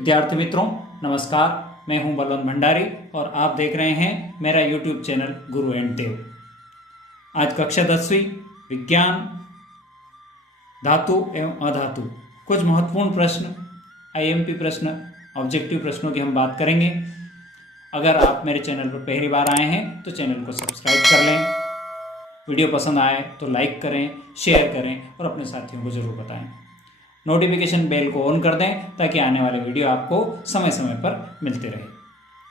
विद्यार्थी मित्रों नमस्कार, मैं हूं बलवंत भंडारी और आप देख रहे हैं मेरा YouTube चैनल गुरु एंड देव। आज कक्षा 10वीं विज्ञान धातु एवं अधातु कुछ महत्वपूर्ण प्रश्न, IMP प्रश्न, ऑब्जेक्टिव प्रश्नों की हम बात करेंगे। अगर आप मेरे चैनल पर पहली बार आए हैं तो चैनल को सब्सक्राइब कर लें। वीडियो पसंद आए तो लाइक करें, शेयर करें और अपने साथियों को ज़रूर बताएं। नोटिफिकेशन बेल को ऑन कर दें ताकि आने वाले वीडियो आपको समय समय पर मिलते रहे।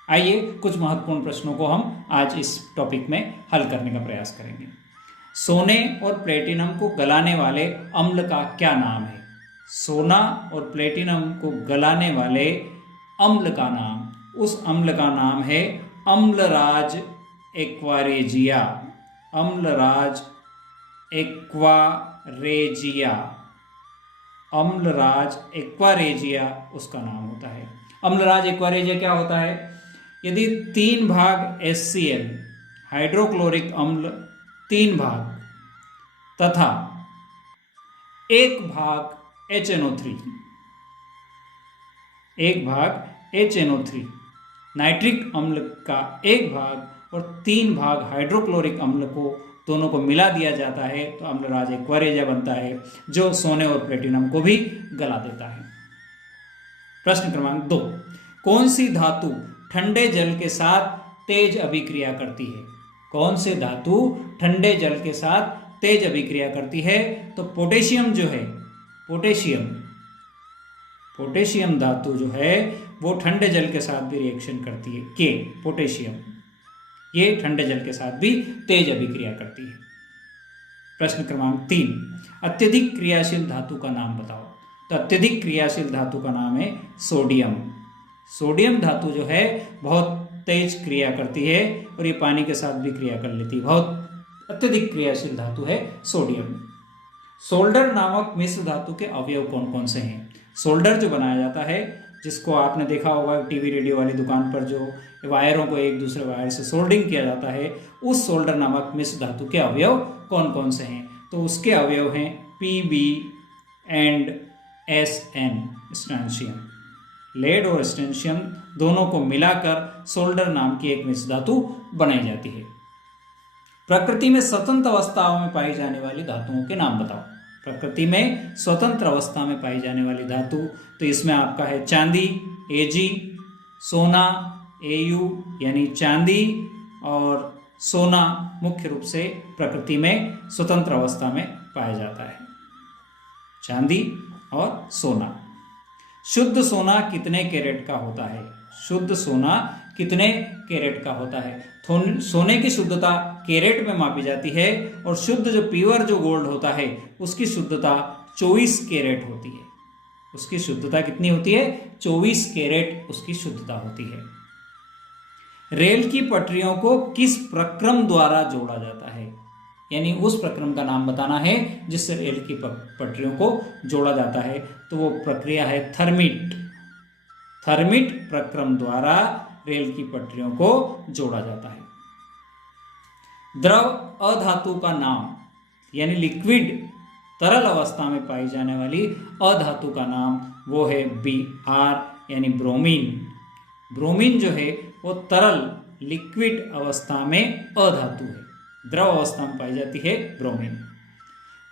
आइए कुछ महत्वपूर्ण प्रश्नों को हम आज इस टॉपिक में हल करने का प्रयास करेंगे। सोने और प्लेटिनम को गलाने वाले अम्ल का क्या नाम है? सोना और प्लेटिनम को गलाने वाले अम्ल का नाम, उस अम्ल का नाम है Amalraj aqua regia. Amalraj aqua regia, Amalraj aqua regia उसका नाम होता है। अम्लराज एक्वारेजिया क्या होता है? यदि 3 भाग HCl हाइड्रोक्लोरिक अम्ल 3 भाग तथा 1 भाग HNO3, 1 भाग HNO3 नाइट्रिक अम्ल का 1 भाग और 3 भाग हाइड्रोक्लोरिक अम्ल को दोनों को मिला दिया जाता है तो अम्लराज एक्वारेजिया बनता है, जो सोने और प्लेटिनम को भी गला देता है। प्रश्न क्रमांक 2, कौन सी धातु ठंडे जल के साथ तेज अभिक्रिया करती है? कौन सी धातु ठंडे जल के साथ तेज अभिक्रिया करती है? तो पोटेशियम जो है, पोटेशियम धातु जो है वो ठंडे जल के साथ भी रिएक्शन करती है। के पोटेशियम, ये ठंडे जल के साथ भी तेज अभिक्रिया करती है। प्रश्न क्रमांक 3, अत्यधिक क्रियाशील धातु का नाम बताओ। तो अत्यधिक क्रियाशील धातु का नाम है सोडियम। सोडियम धातु जो है बहुत तेज क्रिया करती है और ये पानी के साथ भी क्रिया कर लेती है। बहुत अत्यधिक क्रियाशील धातु है सोडियम। सोल्डर नामक मिश्र धातु के अवयव कौन कौन से हैं? सोल्डर जो बनाया जाता है, जिसको आपने देखा होगा टीवी रेडियो वाली दुकान पर, जो वायरों को एक दूसरे वायर से सोल्डरिंग किया जाता है, उस सोल्डर नामक मिश्र धातु के अवयव कौन कौन से हैं? तो उसके अवयव हैं Pb and Sn, strontium. Lead और स्ट्रांशियम दोनों को मिलाकर सोल्डर नाम की एक मिश्र धातु बनाई जाती है। प्रकृति में स्वतंत्र अवस्थाओं में पाई जाने वाली धातुओं के नाम बताओ। प्रकृति में स्वतंत्र अवस्था में पाई जाने वाली धातु, तो इसमें आपका है चांदी Ag, सोना Au यानी चांदी और सोना मुख्य रूप से प्रकृति में स्वतंत्र अवस्था में पाया जाता है, चांदी और सोना। शुद्ध सोना कितने कैरेट का होता है? शुद्ध सोना कितने कैरेट का होता है? सोने की शुद्धता कैरेट में मापी जाती है और शुद्ध जो प्योर जो गोल्ड होता है उसकी शुद्धता 24 कैरेट होती है। उसकी शुद्धता कितनी होती है? 24 कैरेट उसकी शुद्धता होती है। रेल की पटरियों को किस प्रक्रम द्वारा जोड़ा जाता है? यानी उस प्रक्रम का नाम बताना है जिससे रेल की पटरियों को जोड़ा जाता है, तो वो प्रक्रिया है थर्मिट। थर्मिट प्रक्रम द्वारा रेल की पटरियों को जोड़ा जाता है। द्रव अधातु का नाम, यानी लिक्विड तरल अवस्था में पाई जाने वाली अधातु का नाम वो है Br यानी ब्रोमीन। ब्रोमीन जो है वो तरल लिक्विड अवस्था में अधातु है, द्रव अवस्था में पाई जाती है ब्रोमीन।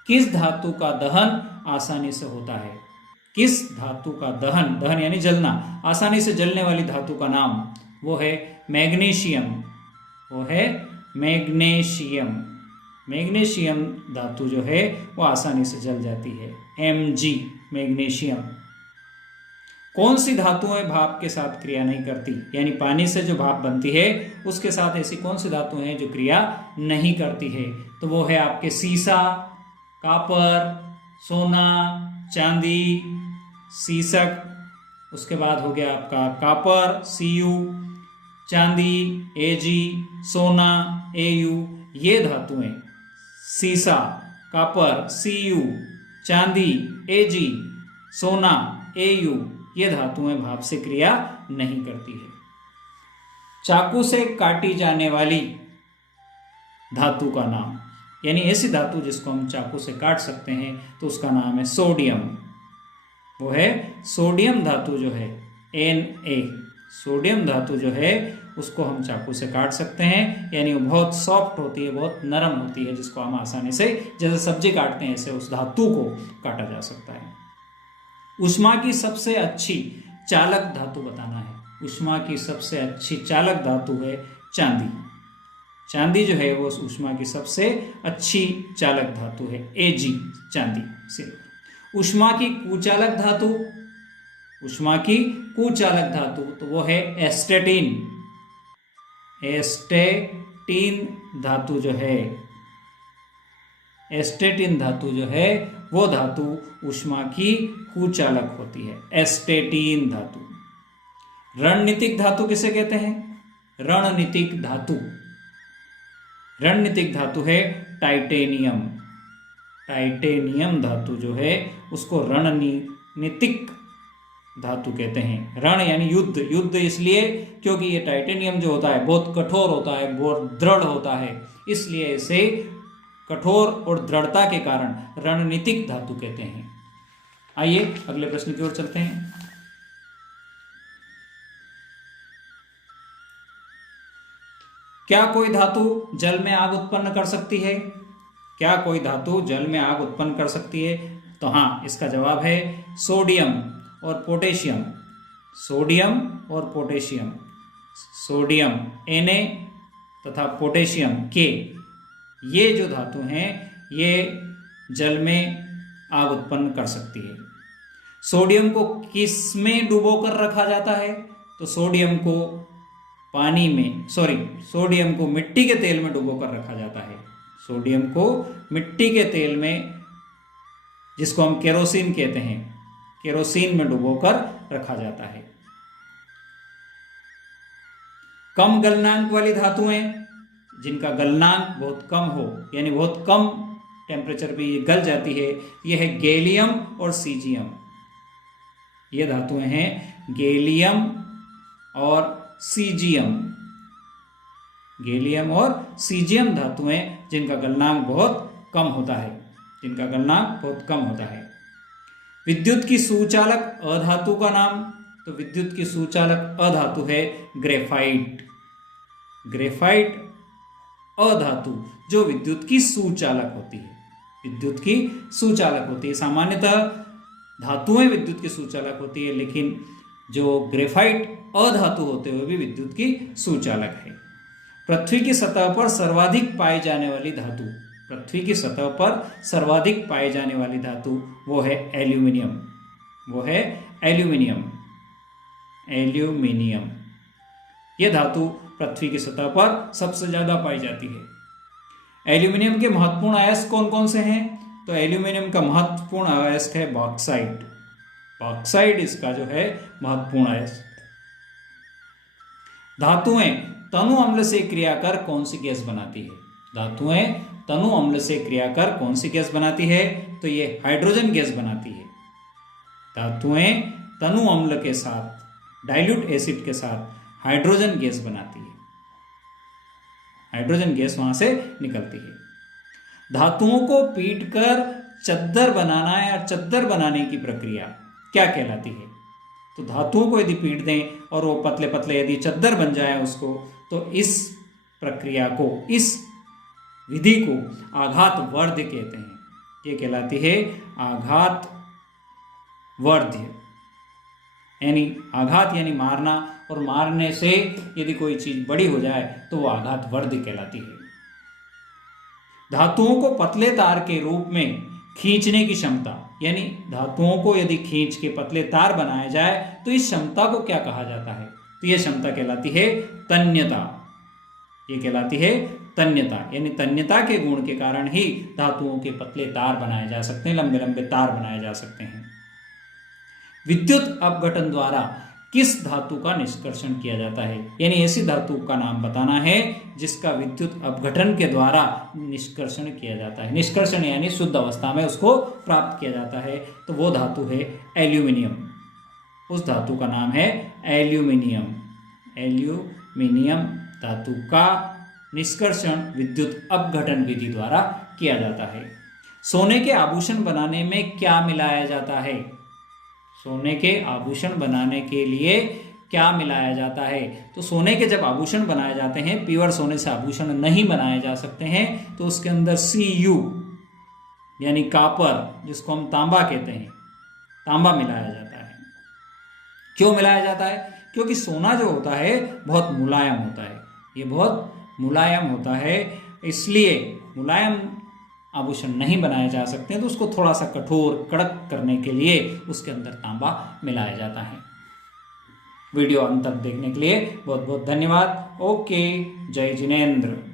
किस धातु का दहन आसानी से होता है? किस धातु का दहन, दहन यानी जलना, आसानी से जलने वाली धातु का नाम वो है मैग्नीशियम। वो है मैग्नीशियम। मैग्नीशियम धातु जो है वो आसानी से जल जाती है, Mg मैग्नीशियम। कौन सी धातुएं भाप के साथ क्रिया नहीं करती? यानी पानी से जो भाप बनती है उसके साथ ऐसी कौन सी धातुएं हैं जो क्रिया नहीं करती है? तो वो है आपके सीसा, कापर, सोना, चांदी, सीसक, उसके बाद हो गया आपका कापर Cu, चांदी Ag, सोना Au। ये धातुएं सीसा, कापर, Cu, चांदी Ag, सोना Au, ये धातुएं भाप से क्रिया नहीं करती है। चाकू से काटी जाने वाली धातु का नाम, यानी ऐसी धातु जिसको हम चाकू से काट सकते हैं तो उसका नाम है सोडियम। वो है सोडियम धातु जो है Na। सोडियम धातु जो है उसको हम चाकू से काट सकते हैं, यानी वो बहुत सॉफ्ट होती है, बहुत नरम होती है, जिसको हम आसानी से जैसे सब्जी काटते हैं ऐसे उस धातु को काटा जा सकता है। ऊष्मा की सबसे अच्छी चालक धातु बताना है। ऊष्मा की सबसे अच्छी चालक धातु है चांदी। चांदी जो है वो ऊष्मा की सबसे अच्छी चालक धातु है, Ag चांदी सिल्वर। ऊष्मा की कुचालक धातु, ऊष्मा की कुचालक धातु तो वो है एस्टेटिन। एस्टेटिन धातु जो है, एस्टेटिन धातु जो है वो धातु ऊष्मा की कुचालक होती है, एस्टेटिन धातु। रणनीतिक धातु किसे कहते हैं? रणनीतिक धातु, रणनीतिक धातु है टाइटेनियम। टाइटेनियम धातु जो है उसको रणनीतिक धातु कहते हैं। रण यानी युद्ध, युद्ध इसलिए क्योंकि ये टाइटेनियम जो होता है बहुत कठोर होता है, बहुत दृढ़ होता है, इसलिए इसे कठोर और दृढ़ता के कारण रणनीतिक धातु कहते हैं। आइए अगले प्रश्न की ओर चलते हैं। क्या कोई धातु जल में आग उत्पन्न कर सकती है? क्या कोई धातु जल में आग उत्पन्न कर सकती है? तो हाँ, इसका जवाब है सोडियम और पोटेशियम। सोडियम और पोटेशियम, सोडियम Na तथा पोटेशियम K, ये जो धातु हैं ये जल में आग उत्पन्न कर सकती है। सोडियम को किस में डुबो कर रखा जाता है? तो सोडियम को पानी में, सोडियम को मिट्टी के तेल में डुबो कर रखा जाता है। सोडियम को मिट्टी के तेल में, जिसको हम केरोसिन कहते हैं, केरोसिन में डुबोकर रखा जाता है। कम गलनांक वाली धातुएं, जिनका गलनांक बहुत कम हो, यानी बहुत कम टेम्परेचर पे ये गल जाती है, ये है गैलियम और सीजियम। ये धातुएं हैं गैलियम और सीजियम। गैलियम और सीजियम धातुएं जिनका गलनांक बहुत कम होता है, जिनका गलनांक बहुत कम होता है। विद्युत की सुचालक अधातु का नाम, तो विद्युत की सुचालक अधातु है ग्रेफाइट। ग्रेफाइट अधातु जो विद्युत की सुचालक होती है, विद्युत की सुचालक होती है। सामान्यतः धातुएं विद्युत की सुचालक होती है, लेकिन जो ग्रेफाइट अधातु होते हुए भी विद्युत की सुचालक है। पृथ्वी की सतह पर सर्वाधिक पाई जाने वाली धातु, पृथ्वी की सतह पर सर्वाधिक पाई जाने वाली धातु वो है एल्यूमिनियम। वो है एल्यूमिनियम। एल्यूमिनियम ये धातु पृथ्वी की सतह पर सबसे ज्यादा पाई जाती है। एल्यूमिनियम के महत्वपूर्ण अयस्क कौन कौन से हैं? तो एल्यूमिनियम का महत्वपूर्ण अयस्क है बॉक्साइट। बॉक्साइट इसका जो है महत्वपूर्ण अयस्क। धातुएं तनु अम्ल से क्रिया कर कौन सी गैस बनाती है? धातुएं तनु अम्ल से क्रिया कर कौन सी गैस बनाती है? तो ये हाइड्रोजन गैस बनाती है। धातुएं तनु अम्ल के साथ, डाइल्यूट एसिड के साथ हाइड्रोजन गैस बनाती है। हाइड्रोजन गैस वहां से निकलती है। धातुओं को पीटकर चद्दर बनाना या चद्दर बनाने की प्रक्रिया क्या कहलाती है? तो धातुओं को यदि पीट दें और वो पतले पतले यदि चद्दर बन जाए उसको, तो इस प्रक्रिया को, इस विधि को आघात वर्ध्य कहते हैं। ये कहलाती है आघात वर्ध्य, यानी आघात यानी मारना, और मारने से यदि कोई चीज बड़ी हो जाए तो वो आघात वर्ध्य कहलाती है। धातुओं को पतले तार के रूप में खींचने की क्षमता, यानी धातुओं को यदि खींच के पतले तार बनाया जाए तो इस क्षमता को क्या कहा जाता है? तो यह क्षमता कहलाती है तन्यता। ये कहलाती है तन्यता, यानी तन्यता के गुण के कारण ही धातुओं के पतले तार बनाए जा सकते हैं, लंबे लंबे तार बनाए जा सकते हैं। विद्युत अपघटन द्वारा किस धातु का निष्कर्षण किया जाता है? यानी ऐसी धातु का नाम बताना है जिसका विद्युत अपघटन के द्वारा निष्कर्षण किया जाता है। निष्कर्षण यानी शुद्ध अवस्था में उसको प्राप्त किया जाता है, तो वो धातु है एल्यूमिनियम। उस धातु का नाम है एल्यूमिनियम। एल्यूमिनियम धातु का निष्कर्षण विद्युत अपघटन विधि द्वारा किया जाता है। सोने के आभूषण बनाने में क्या मिलाया जाता है? सोने के आभूषण बनाने के लिए क्या मिलाया जाता है? तो सोने के जब आभूषण बनाए जाते हैं, प्योर सोने से आभूषण नहीं बनाए जा सकते हैं, तो उसके अंदर Cu यानी कॉपर, जिसको हम तांबा कहते हैं, तांबा मिलाया जाता है। क्यों मिलाया जाता है? क्योंकि सोना जो होता है बहुत मुलायम होता है, ये बहुत मुलायम होता है, इसलिए मुलायम आभूषण नहीं बनाए जा सकते हैं, तो उसको थोड़ा सा कठोर कड़क करने के लिए उसके अंदर तांबा मिलाया जाता है। वीडियो अंत तक देखने के लिए बहुत बहुत धन्यवाद। ओके, जय जिनेंद्र।